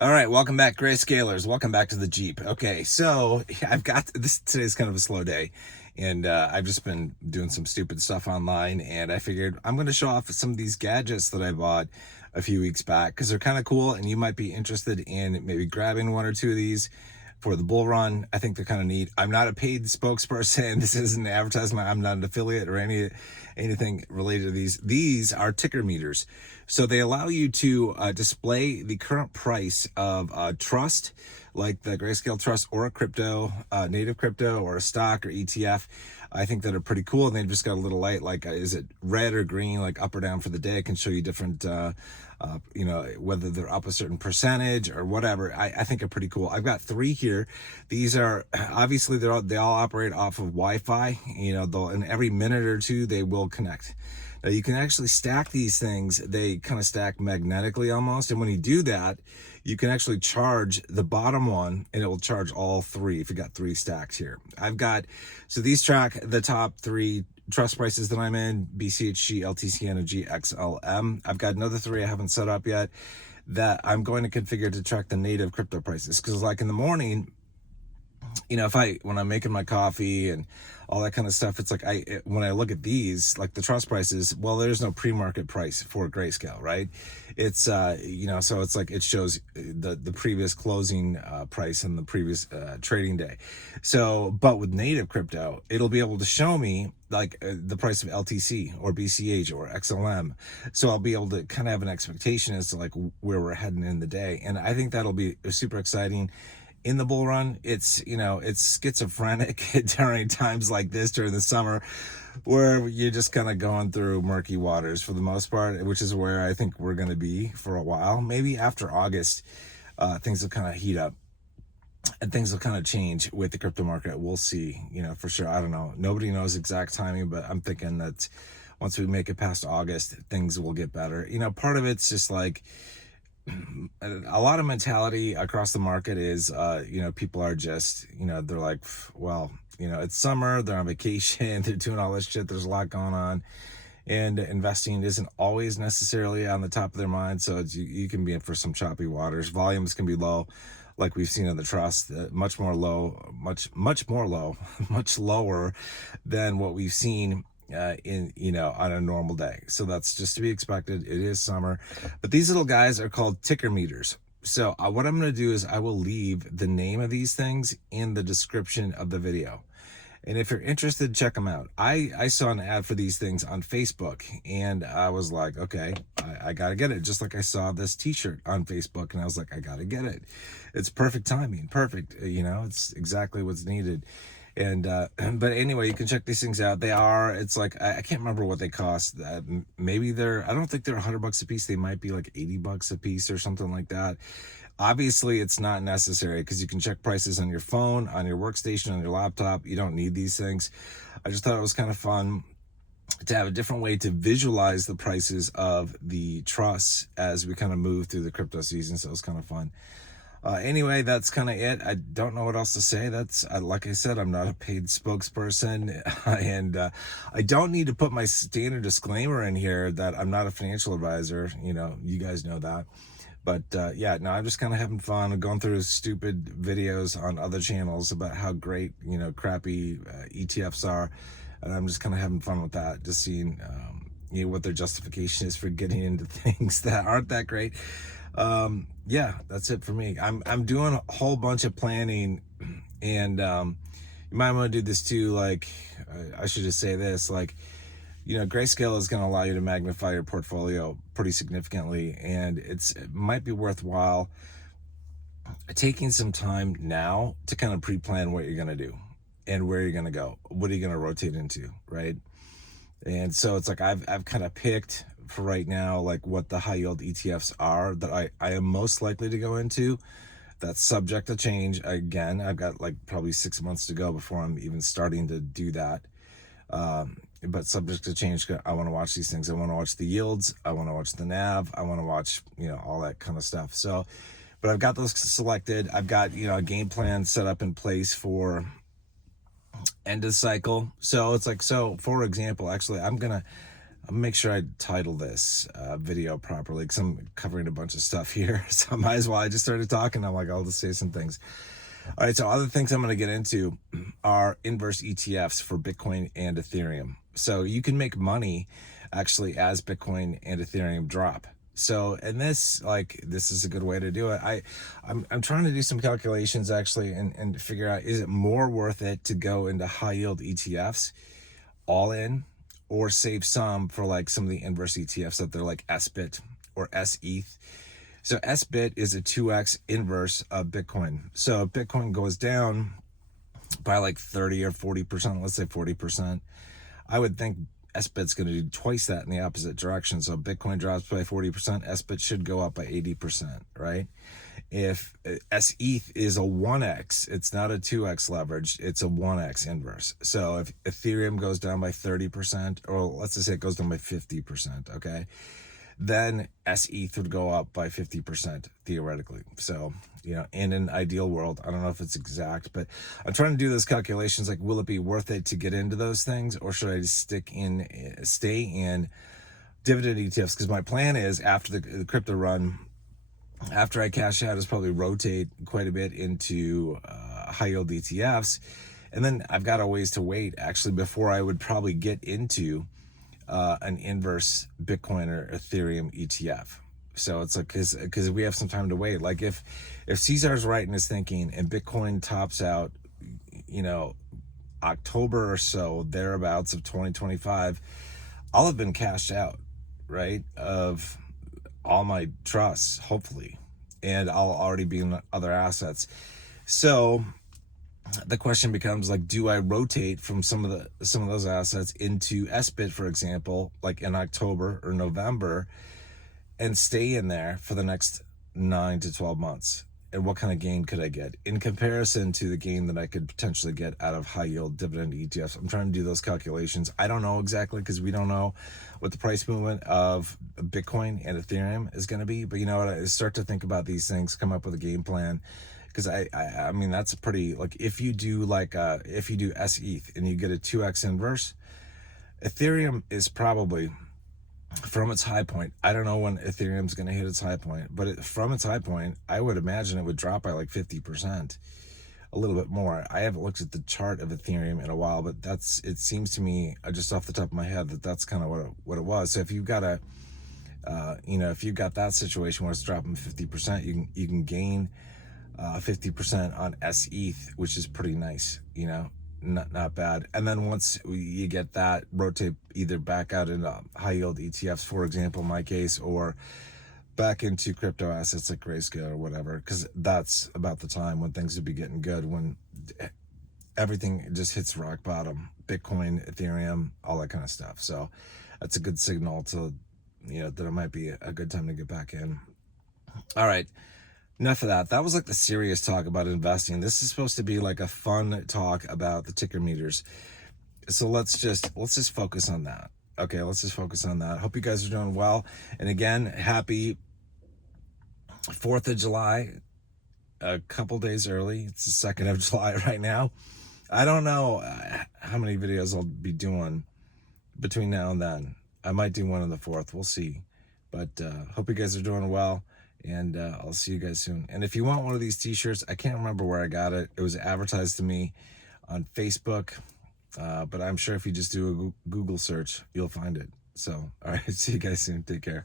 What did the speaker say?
All right, welcome back, Grayscalers. Welcome back to the Jeep. Okay, so I've got this. Today's kind of a slow day, and I've just been doing some stupid stuff online, and I figured I'm going to show off some of these gadgets that I bought a few weeks back because they're kind of cool, and you might be interested in maybe grabbing one or two of these for the bull run. I think they're kind of neat. I'm not a paid spokesperson. This isn't an advertisement. I'm not an affiliate or anything related to these. These are ticker meters. So they allow you to display the current price of trust, like the Grayscale Trust or a crypto, native crypto or a stock or ETF. I think that are pretty cool. And they've just got a little light, like is it red or green, like up or down for the day. It can show you different, whether they're up a certain percentage or whatever. I think are pretty cool. I've got three here. These are obviously they all operate off of Wi-Fi. They'll in every minute or two they will connect. Now you can actually stack these things. They kind of stack magnetically almost. And when you do that, you can actually charge the bottom one and it will charge all three if you got three stacks here. So these track the top three trust prices that I'm in: BCHG, LTC Energy, XLM. I've got another three I haven't set up yet that I'm going to configure to track the native crypto prices. Because like in the morning, when I'm making my coffee and all that kind of stuff, it's like when I look at these, like the trust prices, well, there's no pre-market price for Grayscale, right? It's so it's like it shows the previous closing price and the previous trading day. So, but with native crypto, it'll be able to show me like the price of LTC or BCH or XLM. So I'll be able to kind of have an expectation as to like where we're heading in the day, and I think that'll be super exciting. In the bull run, it's schizophrenic during times like this during the summer, where you're just kind of going through murky waters for the most part, which is where I think we're going to be for a while. Maybe after August, things will kind of heat up and things will kind of change with the crypto market. We'll see, for sure. I don't know. Nobody knows exact timing, but I'm thinking that once we make it past August, things will get better. Part of it's just like, a lot of mentality across the market is people are just they're like, well, it's summer, they're on vacation, they're doing all this shit, there's a lot going on, and investing isn't always necessarily on the top of their mind. So you can be in for some choppy waters. Volumes can be low, like we've seen in the trust, much more low, much more low, much lower than what we've seen on a normal day. So that's just to be expected. It is summer, but these little guys are called ticker meters. So what I'm going to do is I will leave the name of these things in the description of the video. And if you're interested, check them out. I saw an ad for these things on Facebook and I was like, okay, I got to get it. Just like I saw this t-shirt on Facebook and I was like, I got to get it. It's perfect timing. Perfect. It's exactly what's needed. And but anyway, you can check these things out. It's like I can't remember what they cost. Maybe I don't think they're $100 a piece. They might be like $80 a piece or something like that. Obviously it's not necessary because you can check prices on your phone, on your workstation, on your laptop. You don't need these things. I just thought it was kind of fun to have a different way to visualize the prices of the trusts as we kind of move through the crypto season. So it was kind of fun. Anyway, that's kind of it. I don't know what else to say. Like I said, I'm not a paid spokesperson, and I don't need to put my standard disclaimer in here that I'm not a financial advisor. You guys know that. But I'm just kind of having fun. I'm going through stupid videos on other channels about how great, crappy ETFs are. And I'm just kind of having fun with that, just seeing, what their justification is for getting into things that aren't that great. That's it for me. I'm doing a whole bunch of planning, and you might want to do this too. Like, I should just say this, like, Grayscale is going to allow you to magnify your portfolio pretty significantly, and it might be worthwhile taking some time now to kind of pre-plan what you're going to do and where you're going to go. What are you going to rotate into, right? And so it's like I've kind of picked for right now, like what the high yield ETFs are that I am most likely to go into. That's subject to change. Again, I've got like probably 6 months to go before I'm even starting to do that. But subject to change. I want to watch these things. I want to watch the yields. I want to watch the NAV. I want to watch, all that kind of stuff. So, but I've got those selected. I've got, a game plan set up in place for end of cycle. So it's like, for example, actually, I'm going to I'll make sure I title this video properly because I'm covering a bunch of stuff here. So I might as well. I just started talking. I'm like, I'll just say some things. All right. So other things I'm going to get into are inverse ETFs for Bitcoin and Ethereum. So you can make money actually as Bitcoin and Ethereum drop. So, and this is a good way to do it. I'm trying to do some calculations actually and figure out, is it more worth it to go into high yield ETFs all in, or save some for like some of the inverse ETFs that they're like SBIT or SETH. So SBIT is a 2x inverse of Bitcoin. So if Bitcoin goes down by like 30 or 40%, let's say 40%, I would think SBIT's going to do twice that in the opposite direction. So Bitcoin drops by 40%, SBIT should go up by 80%, right? If SETH is a 1x, it's not a 2x leverage, it's a 1x inverse. So if Ethereum goes down by 30%, or let's just say it goes down by 50%, okay, then SETH would go up by 50% theoretically. So, you know, in an ideal world, I don't know if it's exact, but I'm trying to do those calculations. Like, will it be worth it to get into those things, or should I just stay in dividend ETFs? Because my plan is, after the crypto run, after I cash out, is probably rotate quite a bit into high yield ETFs. And then I've got a ways to wait actually before I would probably get into an inverse Bitcoin or Ethereum ETF. So it's like, because we have some time to wait. Like if Caesar's right in his thinking and Bitcoin tops out, you know, October or so, thereabouts of 2025, I'll have been cashed out, right, of all my trusts, hopefully, and I'll already be in other assets. So the question becomes, like, do I rotate from some of those assets into SBIT, for example, like in October or November, and stay in there for the next 9 to 12 months? And what kind of gain could I get in comparison to the gain that I could potentially get out of high yield dividend ETFs? I'm trying to do those calculations. I don't know exactly, because we don't know what the price movement of Bitcoin and Ethereum is going to be. But you know what? I start to think about these things, come up with a game plan. Because I mean, that's a pretty, like, if you do SETH and you get a 2x inverse, Ethereum is probably, from its high point, I don't know when Ethereum's going to hit its high point, but from its high point, I would imagine it would drop by like 50%, a little bit more. I haven't looked at the chart of Ethereum in a while, but it seems to me, just off the top of my head, that's kind of what it was. So if you've got if you've got that situation where it's dropping 50%, you can gain 50% on SETH, which is pretty nice, you know. Not bad. And then once you get that, rotate either back out into high yield ETFs, for example, in my case, or back into crypto assets like Grayscale or whatever, because that's about the time when things would be getting good, when everything just hits rock bottom. Bitcoin, Ethereum, all that kind of stuff. So that's a good signal to, you know, that it might be a good time to get back in. All right. Enough of that. That was like the serious talk about investing. This is supposed to be like a fun talk about the ticker meters. So let's just focus on that. Okay, let's just focus on that. Hope you guys are doing well. And again, happy 4th of July, a couple days early. It's the 2nd of July right now. I don't know how many videos I'll be doing between now and then. I might do one on the 4th. We'll see. But hope you guys are doing well. And I'll see you guys soon. And if you want one of these t-shirts, I can't remember where I got it. It was advertised to me on Facebook. But I'm sure if you just do a Google search, you'll find it. So, all right, see you guys soon. Take care.